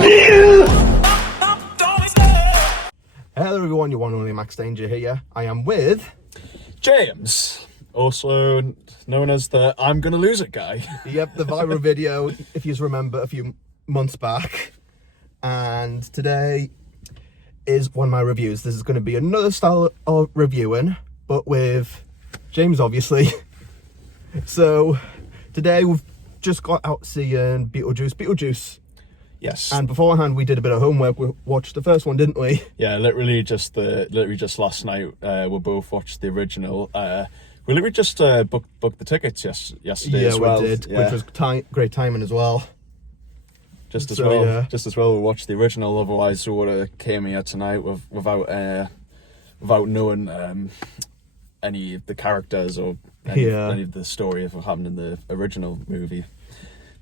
Hello everyone, your one and only Max Danger here. I am with James, also known as the I'm gonna lose it guy. Yep, the viral video, if you remember, a few months back. And today is one of my reviews. This is going to be another style of reviewing, but with James, obviously. So today we've just got out seeing BeetleJuice. Yes. And beforehand we did a bit of homework. We watched the first one, didn't we? Yeah, literally just last night we both watched the original. We literally just booked the tickets yesterday as well. Yeah, we did, which was great timing as well. Just as well we watched the original, otherwise we would have came here tonight without knowing any of the characters or any of the story of what happened in the original movie.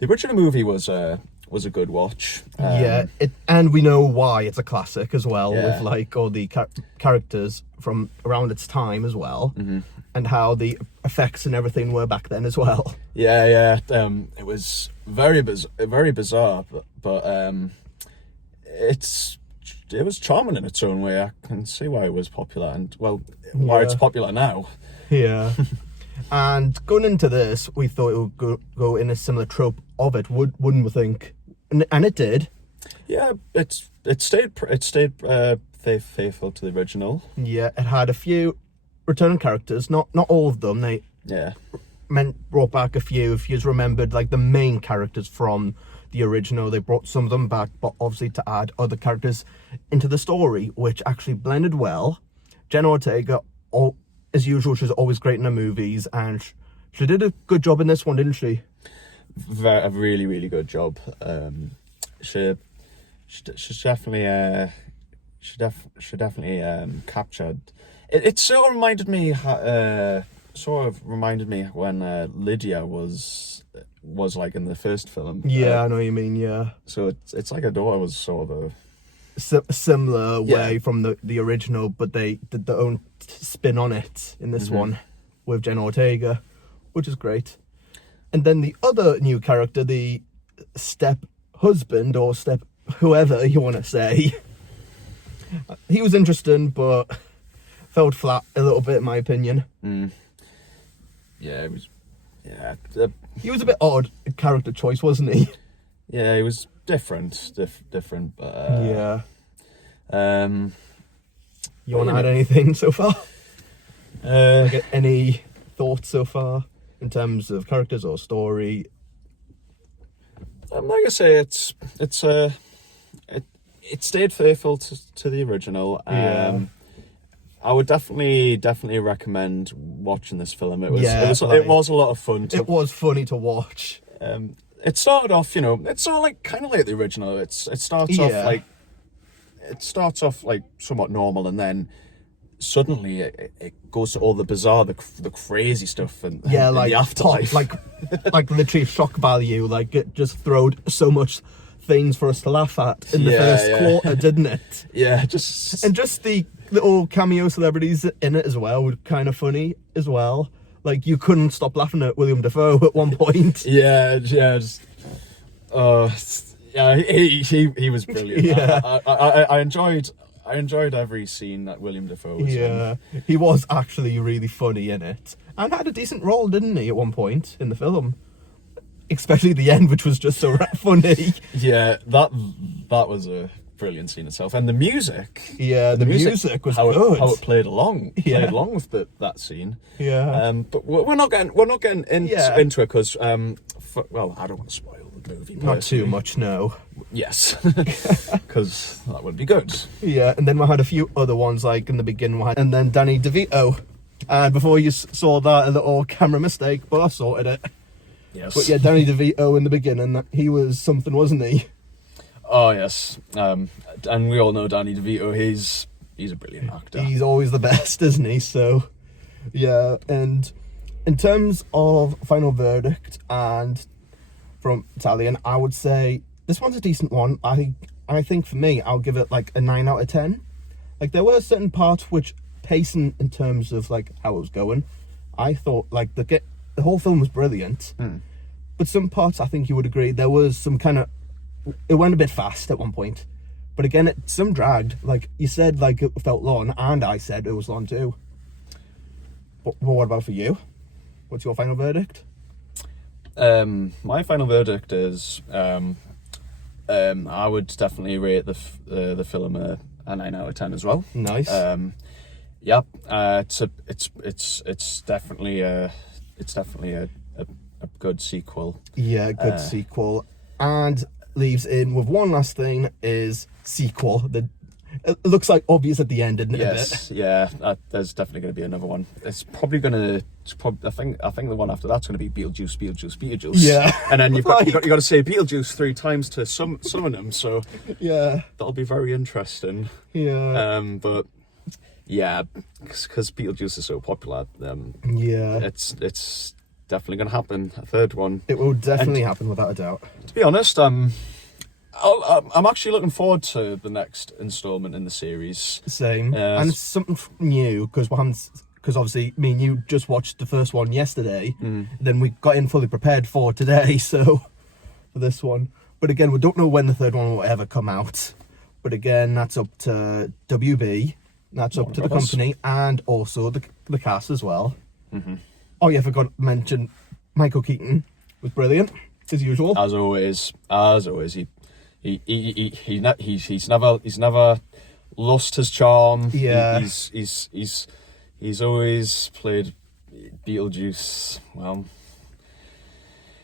The original movie was a good watch. And we know why it's a classic as well, Yeah. with like all the characters from around its time as well, and how the effects and everything were back then as well. Yeah. It was very bizarre, but it was charming in its own way. I can see why it was popular, and why it's popular now. Yeah. And going into this, we thought it would go in a similar trope of it, wouldn't we think? And it did. Yeah, it stayed faithful to the original. Yeah, it had a few returning characters, not all of them. They brought back a few. If you remembered, like the main characters from the original, they brought some of them back, but obviously to add other characters into the story, which actually blended well. Jenna Ortega, as usual, she's always great in her movies, and she did a good job in this one, didn't she? A really good job. She definitely captured. It sort of reminded me when Lydia was like in the first film. Yeah, I know what you mean. Yeah. So it's like Adora was sort of a similar way from the original, but they did their own spin on it in this one with Jenna Ortega, which is great. And then the other new character, the step husband or step whoever you want to say, he was interesting, but felt flat a little bit in my opinion. Yeah, it was. Yeah, he was a bit odd character choice, wasn't he? Yeah, he was different, but yeah. You want to know. add anything so far? Any thoughts so far in terms of characters or story? Like I say, it stayed faithful to the original. I would definitely recommend watching this film. It was a lot of fun. It was funny to watch. It started off, it's sort of like kind of like the original. It starts off like somewhat normal, and then suddenly it goes to all the bizarre, the crazy stuff, and the afterlife. Like literally shock value. Like it just throwed so much things for us to laugh at in the first quarter, didn't it? Yeah, and just the little cameo celebrities in it as well were kind of funny as well. Like you couldn't stop laughing at William Dafoe at one point. He was brilliant. Yeah. I enjoyed every scene that William Dafoe was in. He was actually really funny in it, and had a decent role, didn't he, at one point in the film? Especially the end, which was just so funny. Yeah, that was a brilliant scene itself, and the music. Yeah, the music was good. How it played along with that scene. Yeah. But we're not getting into it because I don't want to spoil the movie. Not too much, no. Yes, because that would be good. Yeah, and then we had a few other ones, like in the beginning, and then Danny DeVito. And before you saw that, a little camera mistake, but I sorted it. Yes. But yeah, Danny DeVito in the beginning, he was something, wasn't he? Oh yes, and we all know Danny DeVito. He's a brilliant actor. He's always the best, isn't he? So, yeah. And in terms of final verdict and from Italian, I would say this one's a decent one. I think for me, I'll give it like a 9 out of 10. Like there were certain parts which pacing in terms of like how it was going, I thought like the whole film was brilliant. But some parts, I think you would agree, there was some kind of it went a bit fast at one point. But again, some dragged. Like, you said, like, it felt long, and I said it was long too. But what about for you? What's your final verdict? My final verdict is, I would definitely rate the film a 9 out of 10 as well. Nice. It's definitely a good sequel. Yeah, good sequel. And leaves in with one last thing is sequel. It looks like obvious at the end, isn't it? Yes, yeah. There's definitely going to be another one. It's probably going to. I think the one after that's going to be BeetleJuice. Yeah. And then you've got to say BeetleJuice 3 times to summon him. So yeah, that'll be very interesting. Yeah. But yeah, because BeetleJuice is so popular. Yeah. It's definitely going to happen. A third one. It will definitely happen without a doubt. To be honest, I'm actually looking forward to the next installment in the series. Same. And it's something new, because obviously me and you just watched the first one yesterday. Then we got in fully prepared for today, so for this one. But again, we don't know when the third one will ever come out. But again, that's up to WB. That's up to the company and also the cast as well. Oh yeah, I forgot to mention Michael Keaton was brilliant as usual. As always, he's never lost his charm. Yeah, he's always played BeetleJuice well.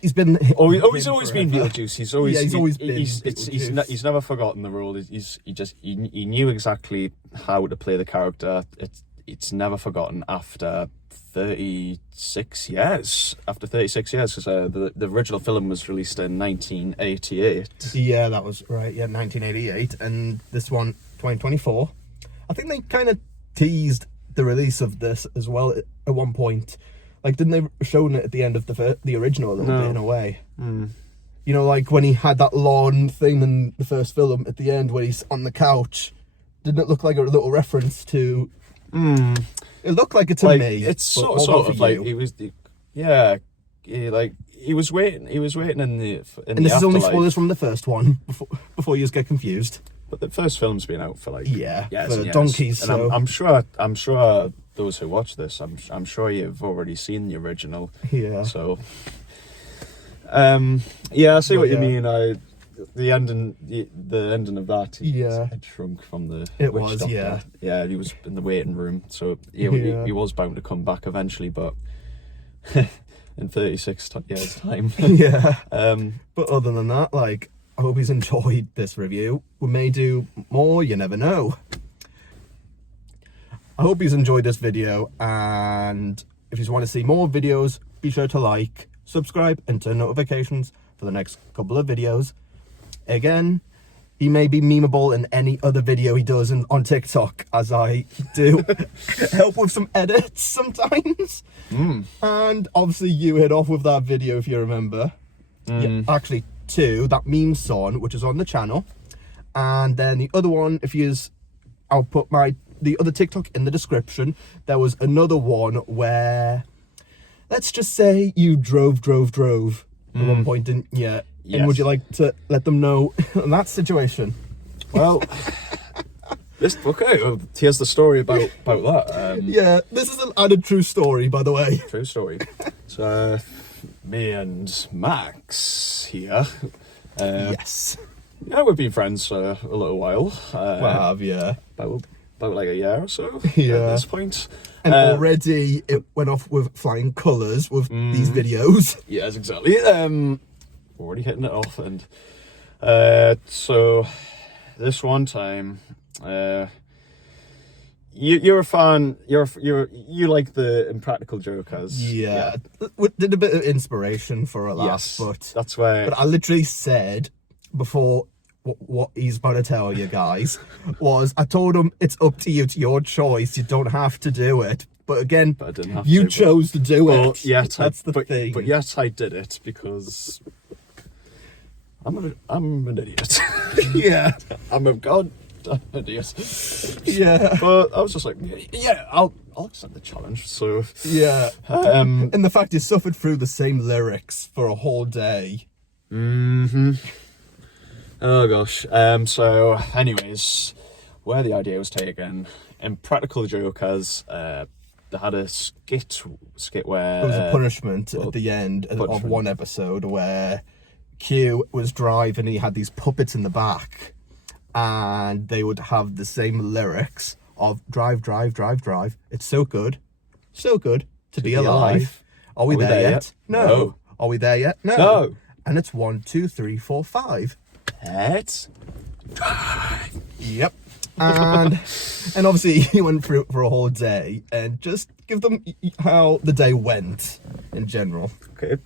He's been. He's always been BeetleJuice. He's always been. He's never forgotten the role. He knew exactly how to play the character. It's never forgotten after 36 years. After 36 years, because the original film was released in 1988. Yeah, that was right. Yeah, 1988, and this one 2024. I think they kind of teased the release of this as well at one point. Like, didn't they show it at the end of the original a little bit in a way? You know, like when he had that lawn thing in the first film at the end where he's on the couch. Didn't it look like a little reference to? It looked like it to me. It's sort of like he was, he was waiting in the. And this is only spoilers from the first one before you just get confused. But the first film's been out for years for and years. donkeys. And so. I'm sure those who watch this, I'm sure you've already seen the original. Yeah. So. I see what you mean. The ending of that. It shrunk from the. It witch was, doctor. Yeah. He was in the waiting room, so he was bound to come back eventually, but in 36 years' time. Yeah. But other than that, like, I hope he's enjoyed this review. We may do more. You never know. I hope he's enjoyed this video, and if you want to see more videos, be sure to like, subscribe, and turn notifications for the next couple of videos. Again, he may be memeable in any other video he does on TikTok, as I do help with some edits sometimes. And obviously you hit off with that video, if you remember. Yeah, actually two, that meme song, which is on the channel. And then the other one, I'll put the other TikTok in the description. There was another one where, let's just say you drove at one point, didn't you? Yeah. Yes. And would you like to let them know in that situation? Well, here's the story about that. Yeah, this is an added true story, by the way. True story. So, me and Max here. Yes. Yeah, we've been friends for a little while. Yeah. About like a year or so at this point. And already it went off with flying colours with these videos. Yes, exactly. Already hitting it off, and so this one time, you're a fan. You like the Impractical Jokers. Yeah. We did a bit of inspiration for a laugh, but that's why. But I literally said before. What he's about to tell you guys was, I told him it's up to you, it's your choice, you don't have to do it. But again, I didn't have you chose to do it. Yes, that's the thing. But yes, I did it because I'm an idiot. Yeah, I'm a goddamn idiot. Yeah, but I was just like, yeah, I'll accept the challenge. So yeah, and the fact you suffered through the same lyrics for a whole day. Oh gosh. So anyways, where the idea was taken, in Practical Jokers, they had a skit where... There was a punishment at the end of one episode where Q was driving, he had these puppets in the back, and they would have the same lyrics of drive, drive, drive, drive. It's so good to be alive. Are we there yet? No. Are we there yet? No. And it's 1, 2, 3, 4, 5. Let's drive. Yep. And obviously he went through it for a whole day, and just give them how the day went in general. Okay.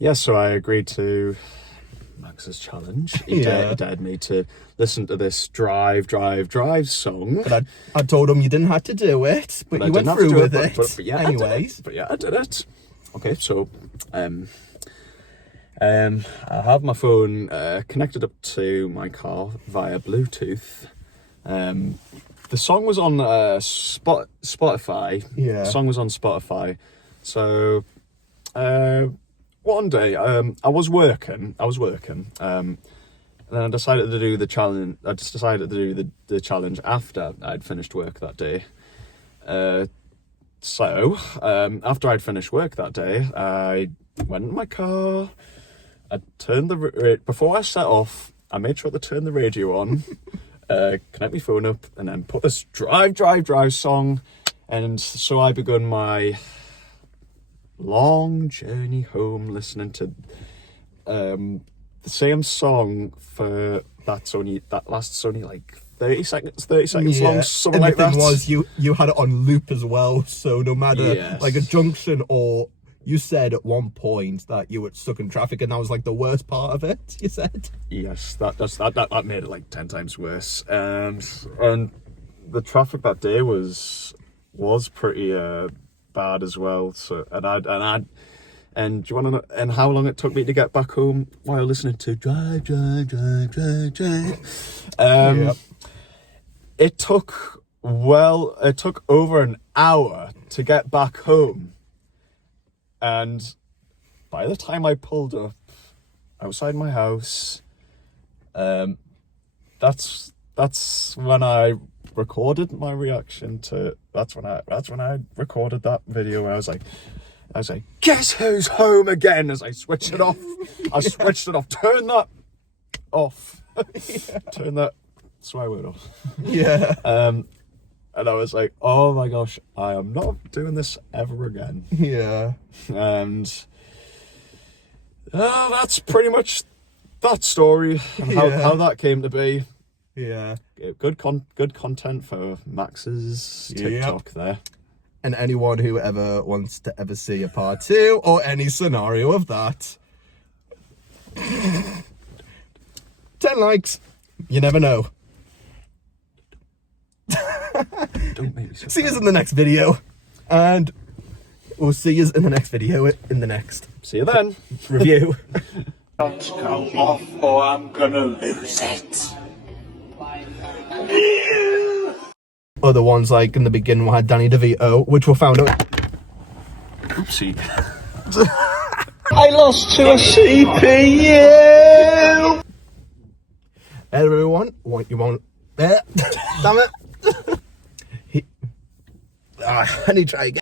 Yeah, so I agreed to Max's challenge. He dared me to listen to this drive, drive, drive song. But I told him you didn't have to do it, but you went through with it. But yeah, anyways. I did it. Okay, so I have my phone connected up to my car via Bluetooth. The song was on Spotify. Yeah. The song was on Spotify. So one day I was working, and then I decided to do the challenge. I just decided to do the challenge after I'd finished work that day. So after I'd finished work that day, I went in my car. I turned before I set off, I made sure to turn the radio on, connect my phone up, and then put this drive, drive, drive song. And so I begun my long journey home, listening to the same song that lasts only like 30 seconds long, something like that. And the thing was, you had it on loop as well, so no matter like a junction, or you said at one point that you were stuck in traffic, and that was like the worst part of it, you said? Yes, that made it like 10 times worse. And the traffic that day was pretty bad as well. So and do you want to know and how long it took me to get back home while listening to drive, drive, drive, drive, drive? It took over an hour to get back home. And by the time I pulled up outside my house, that's when I recorded my reaction to. That's when I recorded that video where I was like, guess who's home again? As I switched it off, turn that off, turn that swear word off. Yeah. And I was like, oh my gosh, I am not doing this ever again. Yeah. And that's pretty much that story and how that came to be. Yeah. Good content for Max's TikTok there. And anyone who ever wants to ever see a part 2 or any scenario of that. 10 likes. You never know. Don't make me so see you in the next video, and we'll see you in the next video in the next. See you then. Review. Don't go off or I'm gonna lose it. Other ones, like in the beginning, we had Danny DeVito, which we found out. Oopsie. I lost to a CPU. Everyone, what you want? Damn it. I need to try again.